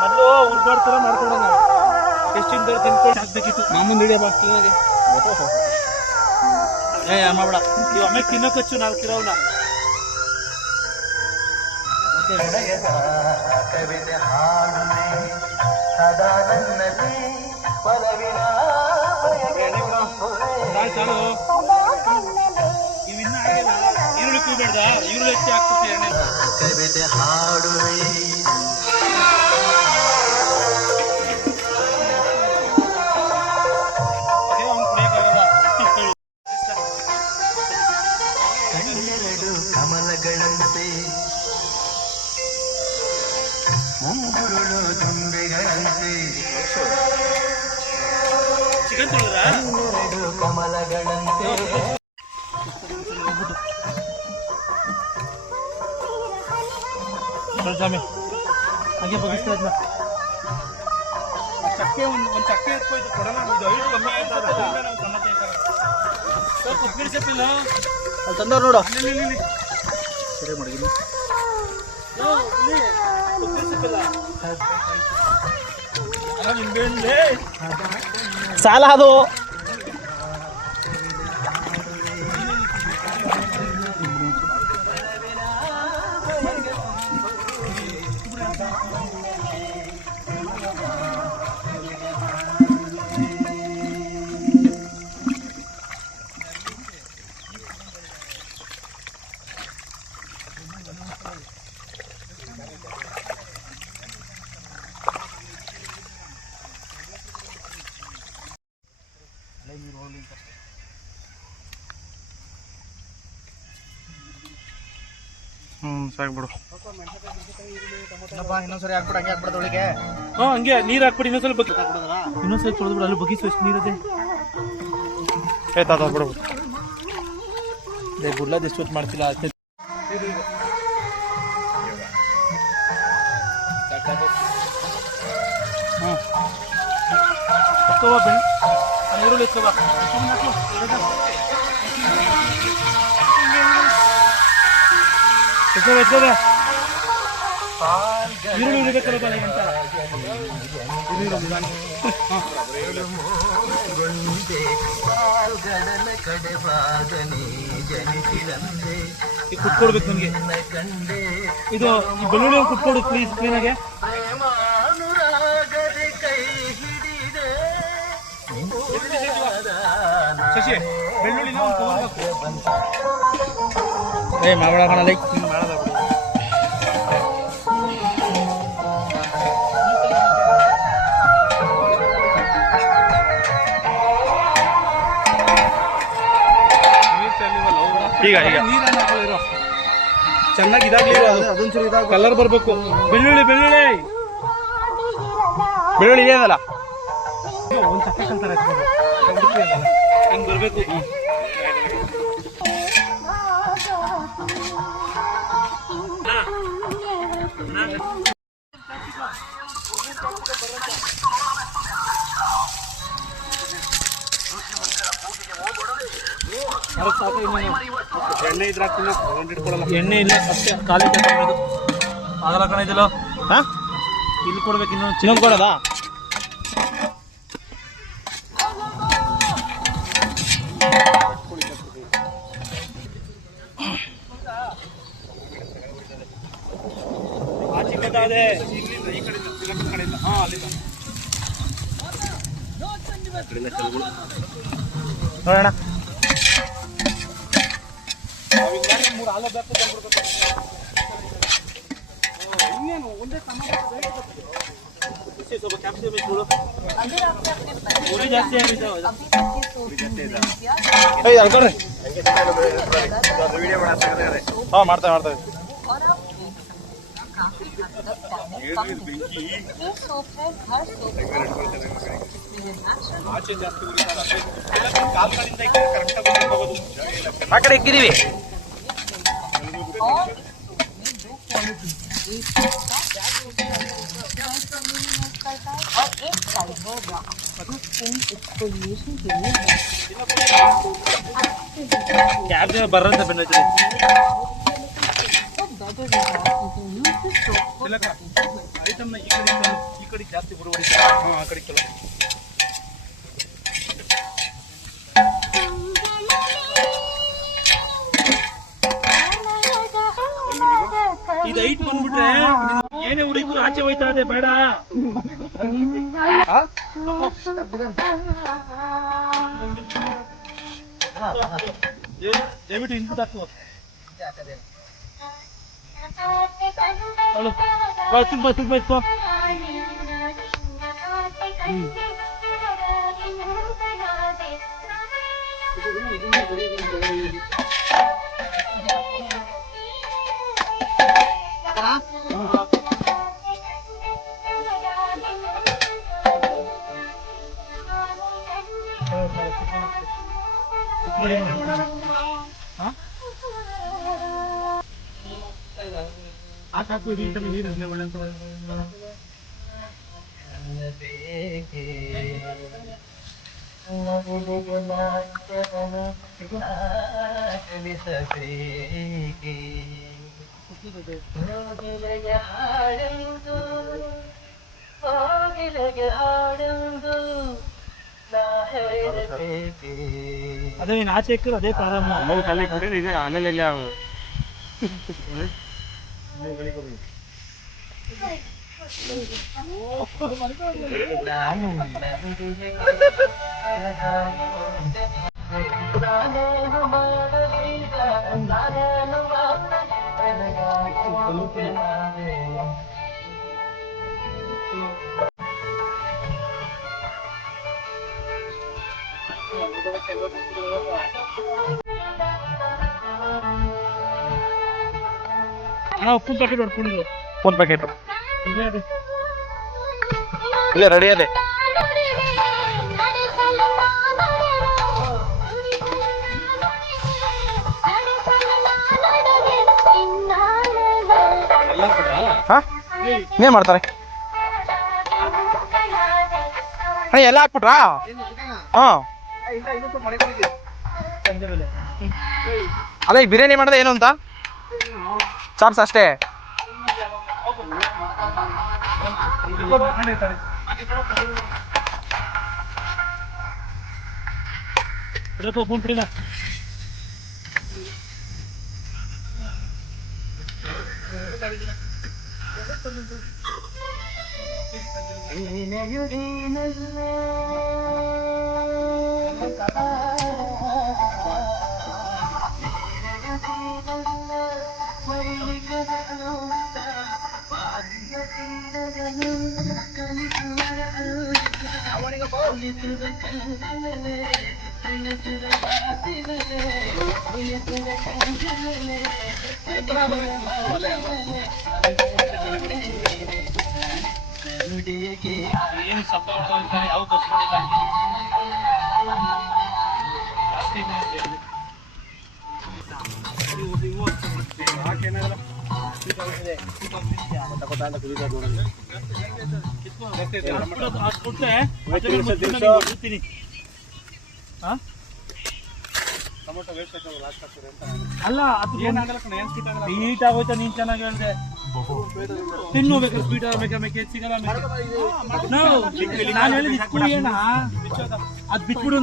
ಮೊದಲು ಉರ್ಗಾಡ್ ತರ ಮಾಡ್ಕೊಡೋಣ. ಎಷ್ಟಿಂದ ತಿನ್ಕೊಂಡು ಹಾಕ್ಬೇಕಿತ್ತು ಮಾಮೂಲಿ ಹಿಡಿಯ ಬಾಕ್ಲಿಗೆ ಮಾಡ್ಬೇಡ. ಇವ್ ಆಮೇಲೆ ತಿನ್ನೋಕಚ್ಚು 4 ಕಿಲೋನ ಕವಿತೆ ಹಾಡುನೆ ಸದಾ ನನ್ನಲ್ಲಿ ಒಲವಿನ ಇವಿನ್ನ ಆಗಿಲ್ಲ. ಈರುಳ್ಳಿ ಕೂಬೇಡ್ದ, ಈರುಳ್ಳಿ ಹೆಚ್ಚಿ ಹಾಕ್ಬಿಡ್ತೀನಿ. ಕವಿತೆ ಹಾಡುವೆ ಕಮಲಗಳಂತೆ ಮುಂಗುರುಳು ದುಂಬೆಗಳಂತೆ ಕಮಲಗಳಂತೆ ಸ್ವಾಮಿ ಹಾಗೆ ಬಗಿಸ್ತಾ ಇದ್ನ ಚಕ್ಕೆ ಒಂದು ಚಕ್ಕೆ ಎತ್ಕೋಯ್ತು ಕೊಡೋಣ. ಇದು ಐದು ಕಮ್ಮಿ ಆಯ್ತು ಸಮಾಚಾರ ಅಲ್ಲಿ ತಂದವ್ರು ನೋಡು. ಸರಿ ಮಾಡಿದ್ದೀನಿ ಸಾಲ ಅದು. ಸಾಕ್ಬಿಡು. ಇನ್ನೊಂದ್ಸರಿ ಹಾಕ್ಬಿಡು. ಹಂಗೆ ಹಾಕ್ಬಿಡೋದು ಒಳಗೆ. ಹಂಗೆ ನೀರು ಹಾಕ್ಬಿಡಿ. ಇನ್ನೊಂದ್ಸಲ ಬಗ್ಗಿ ಇನ್ನೊಂದ್ಸಲ ತೊಳೆದ್ಬಿಡು. ಅಲ್ಲಿ ಬಗ್ಗಿಸು ಎಷ್ಟು ನೀರಿದೆ. ಆಯ್ತಾ ಬಿಡು. ಗುಡ್ಲದ ಎಷ್ಟು ಹೊತ್ತು ಮಾಡ್ತಿಲ್ಲ ಅಷ್ಟೇ. ಎತ್ಕೋಬಾ ಬೆಳ್ಳಿ ಈರುಳ್ಳಿ ಎತ್ಕೋಬಾ. ಎತ್ಕೋಬಾ ಈರುಳ್ಳಿ ಇರಬೇಕಲ್ಲ ಬಾಲಿಗೆ ಅಂತ. ಕುಟ್ಕೊಡ್ಬೇಕು ನನಗೆ. ಇದು ಬೆಳ್ಳುಳ್ಳಿ ಕುಟ್ಕೊಡು ಪ್ಲೀಸ್ ಕ್ಲೀನಾಗೆ. ಶಶಿ ಬೆಳ್ಳುಳ್ಳಿನ ಮಾವಳ ಮಾಡಲ್ಲ ಮಾಡದ. ಈಗ ಈಗ ಚೆನ್ನಾಗಿ ಇದಾಗ್ಲಿ. ಅದೊಂಚೂರು ಇದಾಗ ಕಲರ್ ಬರ್ಬೇಕು. ಬೆಳ್ಳುಳ್ಳಿ ಬೆಳ್ಳುಳ್ಳಿ ಬೆಳ್ಳುಳ್ಳಿ ಇದೆ ಅದಲ್ಲ. ಒಂದು ಚಕ್ಕೆ ಕಲ್ತಾರೆ ಹಿಂಗೆ ಬರಬೇಕು. ಎಣ್ಣೆ ಇದ್ರೆ ಇಟ್ಕೊಡಲ್ಲ. ಎಣ್ಣೆ ಇಲ್ಲ ಅಷ್ಟೇ ಖಾಲಿ ಆಗಲ್ಲ ಕಣ. ಇದಲ್ಲ ಇಲ್ಲಿ ಕೊಡ್ಬೇಕು. ಇನ್ನೊಂದು ಕೊಡೋದಾ? ನೋಡೋಣ. ಇನ್ನೇನು ಒಂದೇ ಸ್ವಲ್ಪ ಕ್ಯಾಪ್ಸಿಕಮ್ ಇಟ್ಬಿಡು. ಉರಿ ಜಾಸ್ತಿ ಆಗಿದೆ. ಮಾಡ್ತಾ ಮಾಡ್ತಾ ಆ ಕಡೆ ಇಕ್ಕಿದೀವಿ. और एक साइड ಕ್ಯಾಬ್ ಬರಂತ ಬಂದೈತೆ ಐಟಮ್ನ ಈ ಕಡೆ ಜಾಸ್ತಿ ಬರುವಡಿ ಆ ಕಡೆ ಚಲೋ ಇದು ಐಟ್ ಬಂದ್ಬಿಟ್ರೆ ಏನೇ ಊರಿಗೂ ಆಚೆ ಹೋಯ್ತಾ ಇದೆ ಬೇಡ ದಯವಿಟ್ಟು ಇನ್ಪುಟ್ ಹಾಕುವ ಅದೇ ನೀನು ಆಚೆ ಇಕ್ಕರು ಅದೇ ಪ್ರಾರಂಭ ಮಗು ಕಲ್ಲಿ ಕೊಡಿ ಇದೆ ಆಮೇಲೆ ಉಪ್ಪು ಪ್ಯಾಕೆಟ್ ಹೊಡ್ಕೊಂಡಿದ್ದು ಫೋನ್ ಪ್ಯಾಕೆಟ್ ಇಲ್ಲ ರೆಡಿ ಅದೇ ಏನ್ ಮಾಡ್ತಾರೆ ಎಲ್ಲ ಹಾಕ್ಬಿಟ್ರಾ ಹಾ ಅಲ್ಲ ಈಗ ಬಿರಿಯಾನಿ ಮಾಡೋದು ಏನು ಅಂತ ಚಾರ್ಜ್ ಅಷ್ಟೇ ಅಲ್ಲ ಅದು ಹೀಟ್ ಆಗೋಯ್ತಾ ನೀನ್ ಚೆನ್ನಾಗಿ ಹೇಳ್ದೆ ತಿನ್ಬೇಕು ಸ್ವೀಟ್ ಆಗಬೇಕು ಸಿಗಲ್ಲ ನಾನು ಹೇಳಿದ ಏನ ಅದ್ ಬಿಟ್ಬಿಡು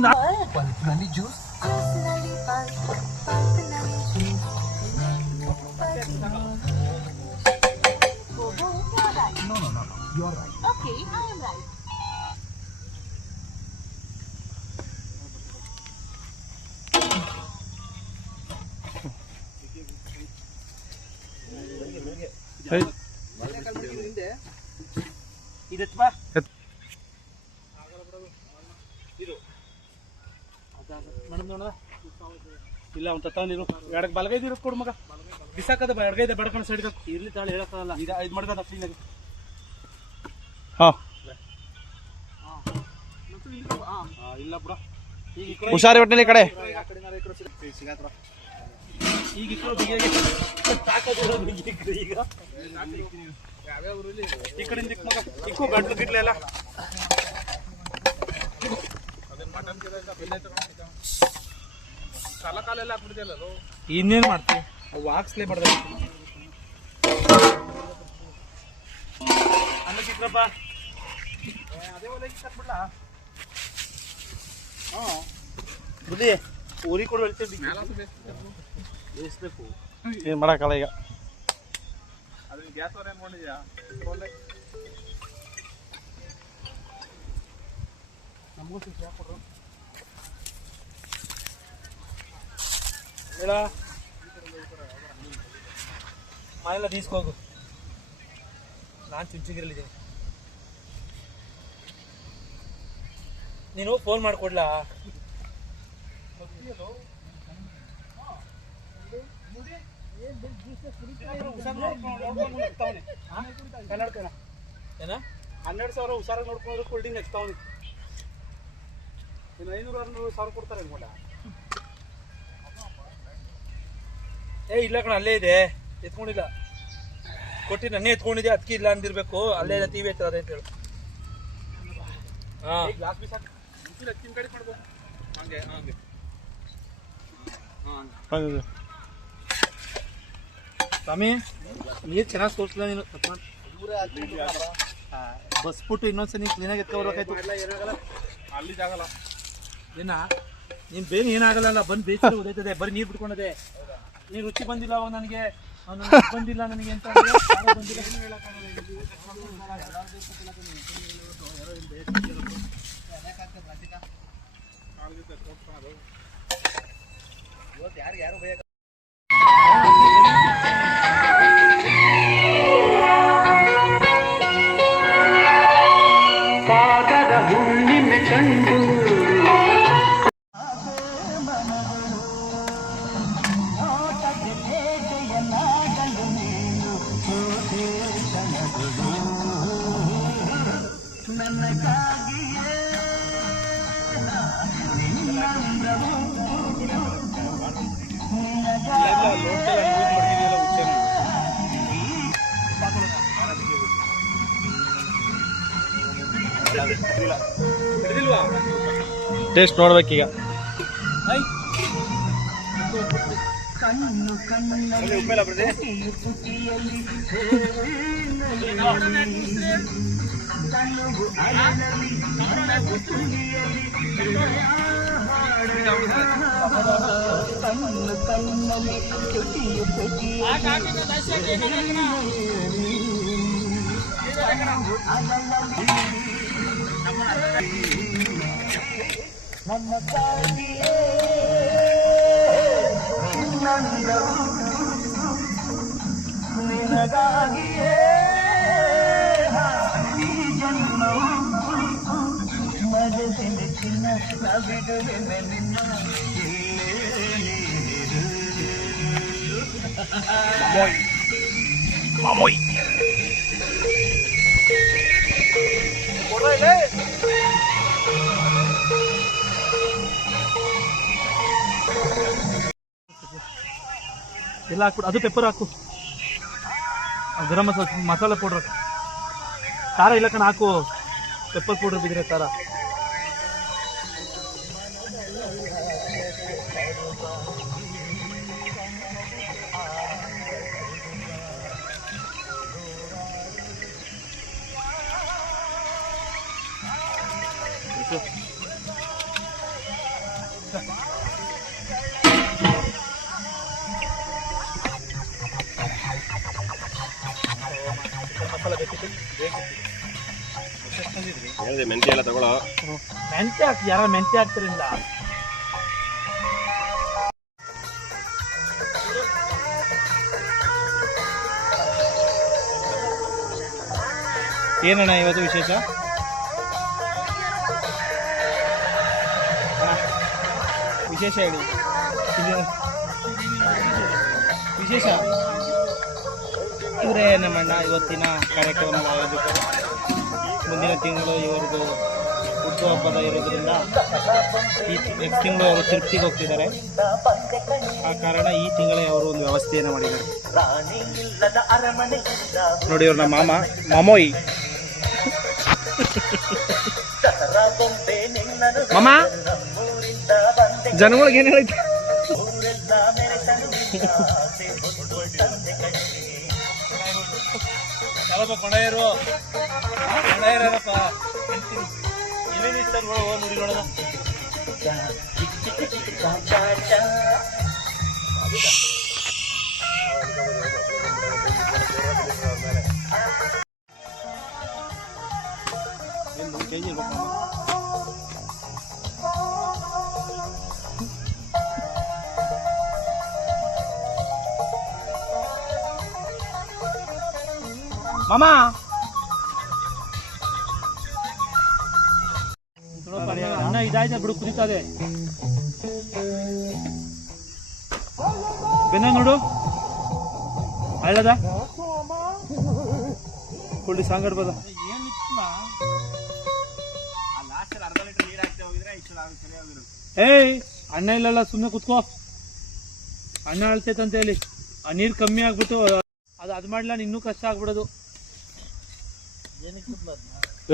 ಇಲ್ಲ ಅವ್ನು ತತ್ತಾನಿರು ಎಡಕ್ಕೆ ಬಲಗೈದು ಇರೋದು ಕೊಡು ಮಗ ಬಿಸಾಕದ ಎಡಗೈದೆ ಬಡ್ಕೊಂಡು ಸೈಡ್ಗೆ ಇರ್ಲಿ ತಾಳೆ ಹೇಳಕ್ಕಲ್ಲ ಇದು ಮಾಡ್ದ ಕ್ಲೀನಾಗಿ ಇಲ್ಲ ಬಿಡ ಹುಷಾರಿ ಒಟ್ಟಿನಲ್ಲಿ ಕಡೆ ಈಗ ಇಕ್ಕಳು ಬಿಗಿಯಾಗಿ ತಾಕೋದಿಲ್ಲ ಬಿಗಿಕ್ರು ಈಗ ಈ ಕಡೆಯಿಂದ ಇಕ್ಕು ಮಗ ಇಕ್ಕು ಗಂಟ್ಲು ಗಿಡ್ಲೆ ಎಲ್ಲ ಕಾಲೆಲ್ಲ ಹಾಕ್ಬಿಡ್ತಿಲ್ಲ ಇನ್ನೇನು ಮಾಡ್ತೀವಿ ಅವು ಹಾಕ್ಸ್ಲೇ ಬರ್ದ ಅನ್ನಕ್ಕಿದ್ರಪ್ಪ ಅದೇ ಒಲೆ ಹಾಕ್ಬಿಡ್ಲ ಹಾಂ ಬುದ್ಧಿ ಊರಿಗೆ ಕೊಡು ಹೇಳ್ತೀವಿ ಬೇಯಿಸ್ಬೇಕು ಏನು ಮಾಡೋಕ್ಕಲ್ಲ ಈಗ ಅದನ್ನ ಗ್ಯಾಸ್ ಅವ್ರು ಏನು ಮಾಡಿದ್ಯಾ ನಮಗೂ ಸ್ವಲ್ಪ ಕೊಡ್ರು ಹೇಳ ಮಾಯೆಲ್ಲ ತೀಸ್ಕೋಗು ನಾನು ಚುಂಚಿಗಿರಲಿದ್ದೀನಿ ನೀನು ಫೋನ್ ಮಾಡಿಕೊಡ್ಲಾ ಏನ 12,000 ಹುಷಾರಾಗಿ ನೋಡ್ಕೊಂಡು ಕೂಲ್ಡಿಂಗ್ ಹಚ್ತಾವನಿ ಇನ್ನು 500-600 ಕೊಡ್ತಾರೆ ಅನ್ಕೊಂಡ ಇಲ್ಲ ಕಣ ಅಲ್ಲೇ ಇದೆ ಎತ್ಕೊಂಡಿಲ್ಲ ಕೊಟ್ಟು ನನ್ನೇ ಎತ್ಕೊಂಡಿದ್ದೆ ಅದಕ್ಕೆ ಇಲ್ಲ ಅಂದಿರ್ಬೇಕು ಅಲ್ಲೇ ಇದೆ ಟಿವಿ ಎತ್ತದ ಅಂತ ಹೇಳಿ ಹಾಂ ಗ್ಲಾಸ್ ಪೀಸ್ ಹಾಕಿ ಹಚ್ಚಿನ ಕಡೆ ಮಾಡ್ಬೋದು ಹಂಗೆ ಹಂಗೆ ಹಾಂ ಸ್ವಾಮಿ ನೀರು ಚೆನ್ನಾಗಿ ತೋರಿಸಲ್ಲ ನೀನು ಬಸ್ಬಿಟ್ಟು ಇನ್ನೊಂದ್ಸಲ ನೀನು ಕ್ಲೀನಾಗಿ ಎತ್ಕೊಬರ್ಬೇಕಾಯ್ತು ಅಲ್ಲಿ ಜಾಗಲ್ಲ ಏನ ನೀನು ಬೇರೆ ಏನಾಗಲ್ಲ ಬಂದು ಬೇಸಿಗೆ ಓದೈತದೆ ಬರೀ ನೀರು ಬಿಟ್ಕೊಂಡದೆ ನೀನು ರುಚಿ ಬಂದಿಲ್ಲ ಅವಾಗ ನನಗೆ ಬಂದಿಲ್ಲ ನನಗೆ ಅಂತ ಬಂದಿಲ್ಲ ಏನು ಇವತ್ತು ಯಾರು ಬೇಗ ಪಾದದ ಹುಣ್ಣಿನ ಕಂಡು ಟೇಸ್ಟ್ ನೋಡ್ಬೇಕೀಗ ನಿನಗಾಗಿಯೇ ಮನಸ್ಸಿನ ಚಿನ್ನ ಬಿಡುವೆ ನಿನ್ನ ಮಾಮೋಯ್ ಎಲ್ಲ ಹಾಕ್ಬಿಡು ಅದು ಪೆಪ್ಪರ್ ಹಾಕು ಗರಂ ಮಸಾಲೆ ಪೌಡ್ರ್ ಖಾರ ಇಲ್ಲ ಕಣ ಹಾಕು ಪೆಪ್ಪರ್ ಪೌಡ್ರ್ ಬಿದ್ದರೆ ಖಾರ ಹೇಳಿದೆ ಮೆಂತ್ಯ ಎಲ್ಲ ತಗೊಳ್ಳೋ ಮೆಂತ್ಯ ಹಾಕಿ ಯಾರ ಮೆಂತ್ಯ ಹಾಕ್ತಿರಲಿಲ್ಲ ಏನಣ್ಣ ಇವತ್ತು ವಿಶೇಷ ವಿಶೇಷ ಹೇಳಿ ವಿಶೇಷ ಇವರೇ ನಮ್ಮಣ್ಣ ಇವತ್ತಿನ ಕಾರ್ಯಕ್ರಮದ ಆಯೋಜಕರು ಮುಂದಿನ ತಿಂಗಳು ಇವರದು ಹುಟ್ಟುಹಬ್ಬದ ಇರೋದ್ರಿಂದ ಈ ನೆಕ್ಸ್ಟ್ ತಿಂಗಳು ಅವರು ತಿರುಪ್ತಿಗೆ ಹೋಗ್ತಿದ್ದಾರೆ. ಆ ಕಾರಣ ಈ ತಿಂಗಳೇ ಅವರು ಒಂದು ವ್ಯವಸ್ಥೆಯನ್ನು ಮಾಡಿದ್ದಾರೆ. ನೋಡಿ ಅವ್ರು ನಮ್ಮ ಮಾಮೋಯ್ ಮಾಮ ಜನಗಳಿಗೆ ಏನು ಹೇಳಿ ಕೊಂಡೆಯರು ಕೊಂಡೆಯರಪ್ಪ ಎಲ್ಲಿ ಸರ್ ನೋಡಿ ನೋಡೋಣ. ಕೆಜಿ ಇರ್ಬೇಕು ಮಾಮ. ಅನ್ನ ಇದಾಯ್ತಾ ಬಿಡು, ಕುದಿತದೆ. ಬೆನ್ನ ನೋಡು ಹಳ್ಳದ ಕುಳ್ಳಿ ಸಾಂಗಡ್ಬೋದ. ಏಯ್ ಅಣ್ಣ ಇಲ್ಲಲ್ಲ, ಸುಮ್ಮನೆ ಕುತ್ಕೋ. ಅಣ್ಣ ಅಳ್ತೈತಂತ ಹೇಳಿ ಆ ನೀರು ಕಮ್ಮಿ ಆಗ್ಬಿಟ್ಟು ಅದು ಮಾಡ್ಲ ಇನ್ನೂ ಕಷ್ಟ ಆಗ್ಬಿಡೋದು.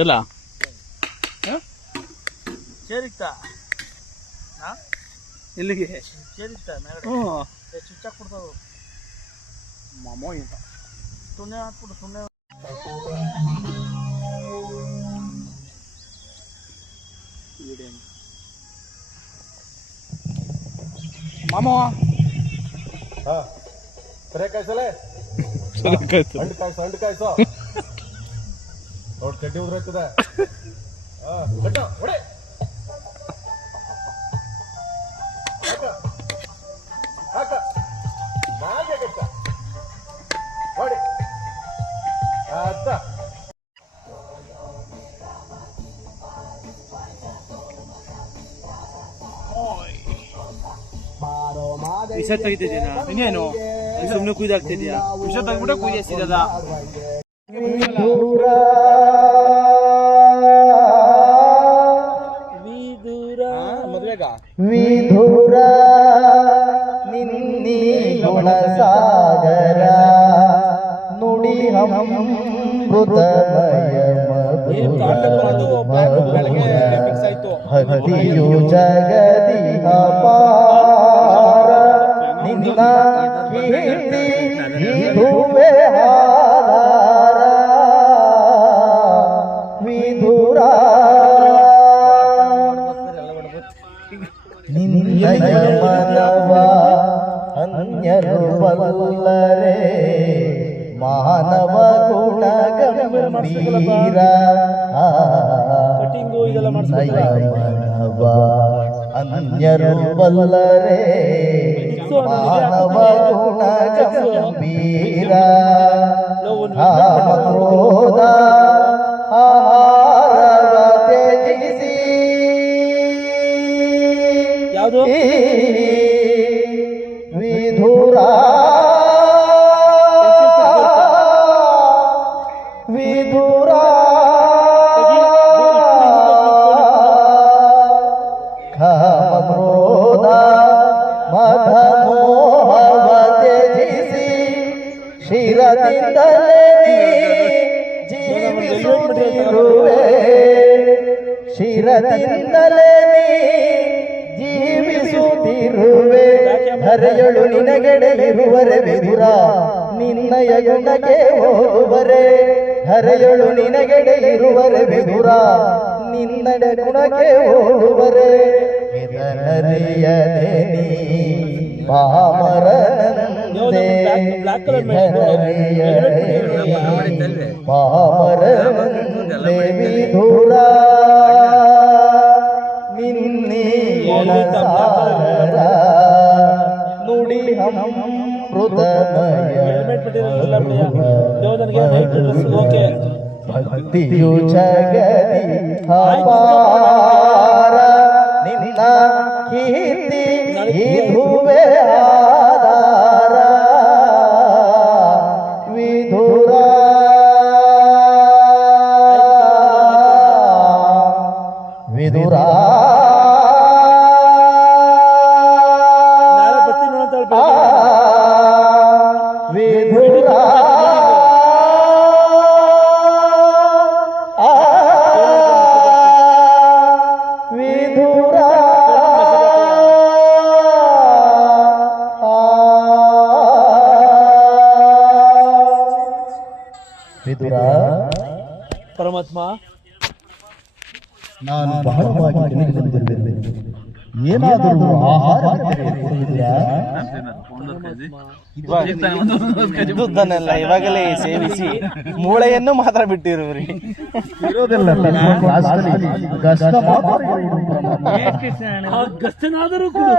ಇಲ್ಲ ಸೇರಿಕ್ತಾ ಎಲ್ಲಿಗೆ ಸೇರಿಕ್ತಾ ಹ್ಞೂ ಚುಚ್ಚ ಕೊಡ್ತಾವ ಮಾಮೋ ಅಂತ ಸುಮ್ಮನೆ ಹಾಕ್ಬಿಟ್ಟು ಸುಮ್ಮನೆ. ಮಾಮೋ ಸರಿಕಾಯ್ಸಲೇ ಸಂಡ್ ಕಾಯ್ಸೋ ನೋಡಿ ಕಡ್ಡಿ ಉದ್ರೈತದೆ. ಹೊಡೆ ಹಾಕ ನಾಲ್ಗೆ ಕಟ್ಟ ಹೊಡಿ ಅತ್ತ. ವಿಷ ತೆಗಿತಿದ್ದೀನ ಇನ್ನೇನು ಸುಮ್ಮನೆ ಕುಯ್ದಾಗ್ತಿದ್ಯಾ? ವಿಷ ತೆಗ್ಬಿಟ್ಟು ಕುಯ್ದಿದ ಮದ್ವೆಗ ವಿಧುರ ನಿನ್ನಿ ಗುಣಸಾಗರ ನುಡಿ ಅಮೃತಮಯ ಹದಿಯು ಜಗದಿ ಅಪಾರ ನಿನ್ನ ಕೀರ್ತಿ ವಿಧುವೆ ಆಧಾರ ವಿಧುರ ನಿನ್ನಯ ಮನವ ಅನ್ಯರು ಬಲ್ಲರೆ ಮಾನವ ಗುಣ ಗಂಭೀರ ನಿನ್ನಯ ಮನವ ಅನ್ಯರು ಬಲ್ಲರೆ ಮಾನವ ಗುಣ ಗಂಭೀರ ಕ್ರೋಧ ಆಹಾರವ ತ್ಯಜಿಸಿ ಯಾವುದು ವಿಧುರ ವಿಧುರ ಕ್ರೋಧ ಮದ ಮೋಹವ ತ್ಯಜಿಸಿ ಶಿರದಿಂದಲೇ ಜೀವಿಸುತ್ತಿರುವೆ ಶಿರದಿಂದಲೇ ಜೀವಿಸುತ್ತಿರುವೆ ಹರೆಯಳು ನಿನಗೆಡೆ ಇರುವರೆ ವಿಧುರ ನಿನ್ನಯ ಗುಣಕ್ಕೆ ಹೋಗುವರೆ ಹರೆಯಳು ನಿನಗೆಡೆ ಇರುವರೆ ವಿಧುರ ನಿನ್ನಡೆ ಗುಣಕ್ಕೆ ಹೋಗುವರೆ ಇದನರಿಯದೆ ನೀ ಪಾಮರನಂದೆ ಪಾಮರನಂದೆ ವಿಧುರ ನಿನ್ನೆ ಸಾಗರ ನುಡಿ ಅಮೃತಮಯ ಭಕ್ತಿಯು ಜಗದಿ ಅಪಾರ ನಿನ್ನ ಕೀರ್ತಿ ವಿಧುವೆ ಆಧಾರ ವಿಧುರ ಆ ವಿಧುರ ಆ ವಿಧುರ ವಿಧುರ ಪರಮಾತ್ಮ, ನಾನು ಬಹಳವಾಗಿ ತಿಳಿದುಕೊಂಡಿರುವೆ. ಏನಾದರೂ ಆಹಾರ ಕೊಡುವುದಿಲ್ಲ? ಇದ್ದುದನ್ನೆಲ್ಲ ಇವಾಗಲೇ ಸೇವಿಸಿ ಮೂಳೆಯನ್ನು ಮಾತ್ರ ಬಿಟ್ಟಿರುವ್ರಿ. ಇರೋದೆಲ್ಲ ಕಷ್ಟ ಮಾತ್ರ ಇರುವುದು ಪರಮಾತ್ಮ. ಗಸ್ತನಾದರೂ ಕೂಡ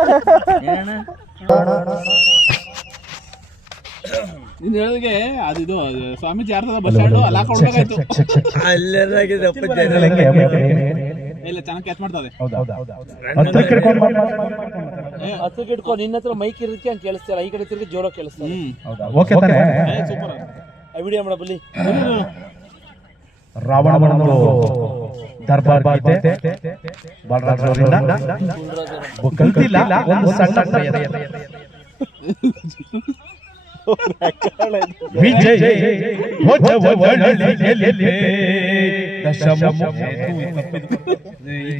ನೀನ್ ಹೇಳಿಗೆ ಅದಿದು ಸ್ವಾಮೀಜಿ ಯಾರ್ದ ಬಸ್ ಸ್ಟ್ಯಾಂಡ್ ಅಲ್ಲ ಹಾಕೊಂಡಾಗಾಯ್ತು. ಇಲ್ಲ ಚೆನ್ನಾಗಿ ಕ್ಯಾಚ್ ಮಾಡ್ತದೆ. ಹತ್ರಕ್ಕೆ ಇಟ್ಕೊ, ನಿನ್ನ ಹತ್ರ ಮೈಕ್ ಇರುತ್ತೆ ಹಂಗೆ ಕೇಳಿಸ್ತಾರ, ಈ ಕಡೆ ತಿರುಗಿ ಜೋರ ಕೇಳಿಸ್ತಾರೆ. ಸೂಪರ್. ವಿಡಿಯೋ ಮಾಡ ಬಲ್ಲಿ. ರಾವಣ ದರ್ಬಾರ್ ಗೀತೆ ಬಾಲರಾಜ್ ಅವರಿಂದ ಕಲ್ತಿಲ್ಲ ಒಂದು ಸಣ್ಣ ಪ್ರಯತ್ನ. ವಿಜಯ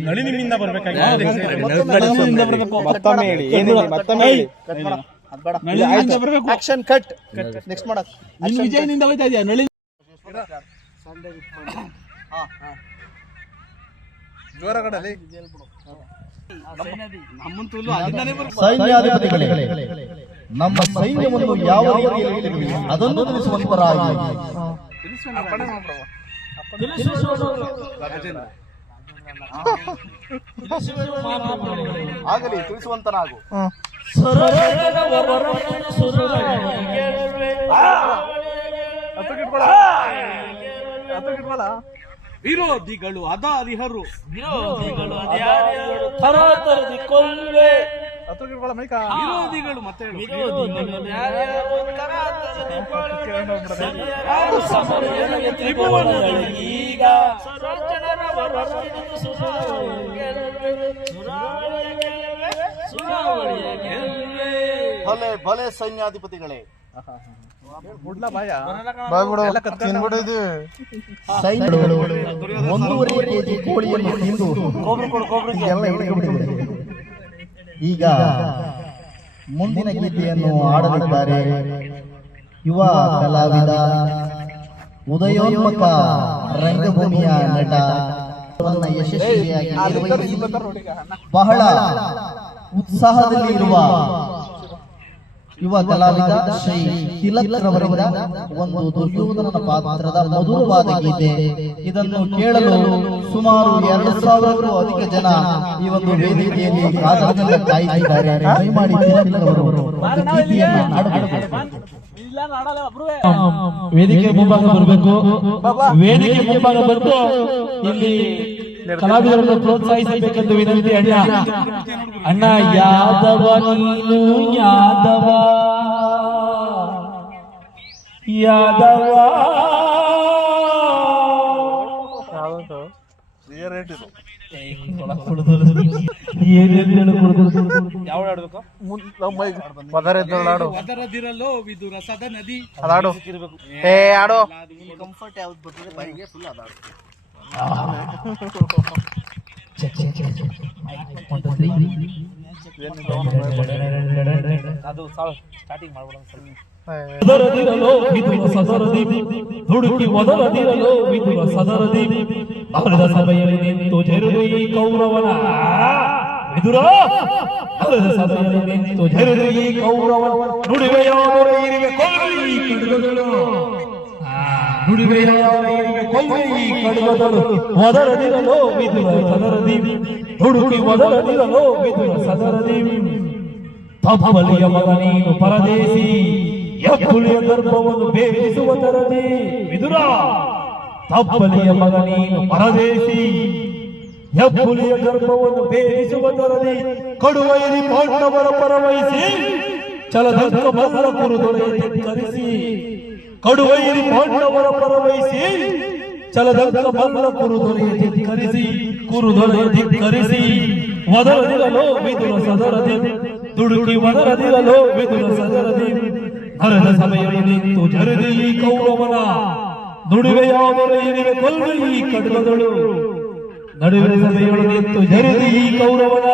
ನಳಿನಿಂದ ಬರ್ಬೇಕಾಗಿ ಮತ್ತೊಮ್ಮೆ ಹೇಳಿ, ಏನಿಲ್ಲ ಮತ್ತೊಮ್ಮೆ ಹೇಳಿ. ನಳಿನಿಂದ ಬರ್ಬೇಕು. Action cut. ನೆಕ್ಸ್ಟ್ ಮಾಡಕ್ ನಿನ್ ವಿಜಯನಿಂದ ಹೋಯ್ತಾ ಇದೆಯಾ ನಳಿನಿ? ಸೈನ್ಯಾಧಿಪತಿಗಳೇ, ನಮ್ಮ ಸೈನ್ಯವನ್ನು ಯಾವ ರೀತಿಯಲ್ಲಿ ಅದನ್ನು ತಿಳಿಸುವಂತರಾಗಿ. ಆಗಲಿ, ತಿಳಿಸುವಂತನಾಗು. ವಿರೋಧಿಗಳು ಅದಾರಿಹರು, ಥರಥರದಿ ಕೊಲ್ವೆ ವಿರೋಧಿಗಳು ಮತ್ತೆ ಈಗ ಭಲೆ ಭಲೆ ಸೈನ್ಯಾಧಿಪತಿಗಳೇ, ಸೈನ್ಯಗಳು 1.5 ಕೆಜಿ ಕೋಳಿಯನ್ನು ತಿಂದು ಎಲ್ಲ ಹಿಡಿದುಬಿಟ್ಟಿದೆ. ಈಗ ಮುಂದಿನ ಗೀತೆಯನ್ನು ಆಡಲಿದ್ದಾರೆ ಯುವ ಕಲಾವಿದ, ಉದಯೋನ್ಮುಖ ರಂಗಭೂಮಿಯ ನಟ, ಯಶಸ್ವಿಯಾಗಿ ನಿರ್ವಹಿಸಿ ಬಹಳ ಉತ್ಸಾಹದಲ್ಲಿ ಇರುವ ಯುವ ಕಲಾವಿದ ಶ್ರೀ ತಿಲಕ್ರವರಿಂದ ಒಂದು ದುರ್ಯೋಧನನ ಪಾತ್ರದ ಮಧುರವಾದ ಗೀತೆ. ಇದನ್ನು ಕೇಳಲು ಸುಮಾರು 2,000ಕ್ಕೂ ಅಧಿಕ ಜನ ಈ ಒಂದು ವೇದಿಕೆಯಲ್ಲಿ ಕಾತರದಿಂದ ಕಾಯುತ್ತಿದ್ದಾರೆ. ದಯಮಾಡಿ ತಿಲಕ್ರವರು ಒಂದು ಗೀತೆಯನ್ನು ಹಾಡಬೇಕು. ವೇದಿಕೆ ಮುಂಭಾಗ ಬರಬೇಕು. ವೇದಿಕೆ ಮುಂಭಾಗ ಬಂದು ಇಲ್ಲಿ ಕಲಾವಿದರನ್ನು ಪ್ರೋತ್ಸಾಹಿಸಬೇಕೆಂದು ವಿನಂತಿ. ಅಣ್ಣ ಯಾದವ, ನೀನು ಯಾದವ ಯಾದವ ಒದರದಿರಲು ವಿದುರ ಸದ ನದಿ ಅದಾಡು. ಏ ಆಡು. ಕಂಫರ್ಟ್ ಯಾವ್ದು ಬರ್ತದೆ ಬಾಯಿಗೆ ಫುಲ್ ಅದಾಡು. ಅದು ಸ್ಟಾರ್ಟಿಂಗ್ ಒದರದಿರಲು ವಿದುರ ಸದರದಿ, ದುಡುಕಿ ಒದರದಿರಲು ವಿದುರ ಸದರದಿ, ಅವರದ ಸಭೆಯಲ್ಲಿ ನಿಂತು ಜರುದು ಈ ಕೌರವನ ವಿದುರ, ಅವರದ ಸಭೆಯಲ್ಲಿ ನಿಂತು ಜರುದು ಈ ಕೌರವನ ನುಡಿವೆಯಾದರೆ ಇರಿವೆ ಕೊಲ್ಲು ಈ ಖಡ್ಗಗಳು, ನುಡಿವೆಯಾದರೆ ಕೊಲ್ಲು ಈ ಖಡ್ಗಗಳು, ಒದರದಿರಲು ವಿದುರ ಸದರದಿ, ದುಡುಕಿ ಒದರದಿರಲು ವಿದುರ ಸದರದಿ, ತಬ್ಬಲಿಯ ಮಗ ನೀನು ಪರದೇಶಿ, ಹೆಬ್ಬುಲಿಯ ಗರ್ಭವನ್ನು ಭೇದಿಸುವ ತರದಿ ವಿದುರ, ತಬ್ಬಲಿಯ ಮಗ ನೀನು ಪರದೇಶಿ, ಹೆಬ್ಬುಲಿಯ ಗರ್ಭವನ್ನು ಭೇದಿಸುವ ತರದಿ, ಕಡುವೈರಿ ಪಾಂಡವರ ಪರವಹಿಸಿ ಛಲದಂಕ ಮಲ್ಲ ಕುರುದೊರೆಯ ಧಿಕ್ಕರಿಸಿ, ಕಡುವೈರಿ ಪಾಂಡವರ ಪರವಹಿಸಿ ಛಲದಂಕ ಮಲ್ಲ ಕುರುದೊರೆಯ ಧಿಕ್ಕರಿಸಿ, ಕುರುದೊರೆಯ ಧಿಕ್ಕರಿಸಿ, ಒದರದಿರಲು ವಿದುರ ಸದರದಿ, ದುಡುಕಿ ಮದರದಿರಲು ವಿದುರ ಸದರದಿ ಹರದ ಸಮಯವು ನಿಂತು ಜರದಿ ಈ ಕೌರವನ ನುಡಿವೆಯಾದರೆ ಇರಿವೆ ಕೊಲ್ವೆ ಈ ಖಡ್ಗದಳು ನಡುವೆ ಸಮಯಗಳು ನಿಂತು ಜರದಿ ಈ ಕೌರವನ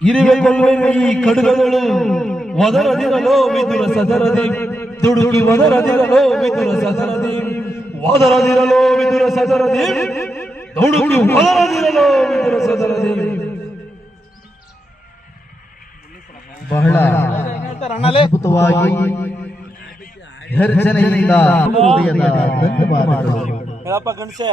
ಇರಿವೆ ಕೊಲ್ವೆ ಈ ಖಡ್ಗದಳು ವದರದಿರಲು ವಿದುರ ಸದರದಿ ದುಡುಕಿ ವದರದಿರಲು ವಿದುರ ಸದರದಿ ವದರದಿರಲು ವಿದುರ ಸದರದಿ ದುಡುಕಿ ವದರದಿರಲು ವಿದುರ ಸದರದಿ. ಬಹಳ ಅದ್ಭುತವಾಗಿ ಗರ್ಜನೆಯಿಂದ ಹೃದಯದ ಧನ್ಯವಾದಗಳು. ಹೇಳಪ್ಪ ಗಣಸೆ.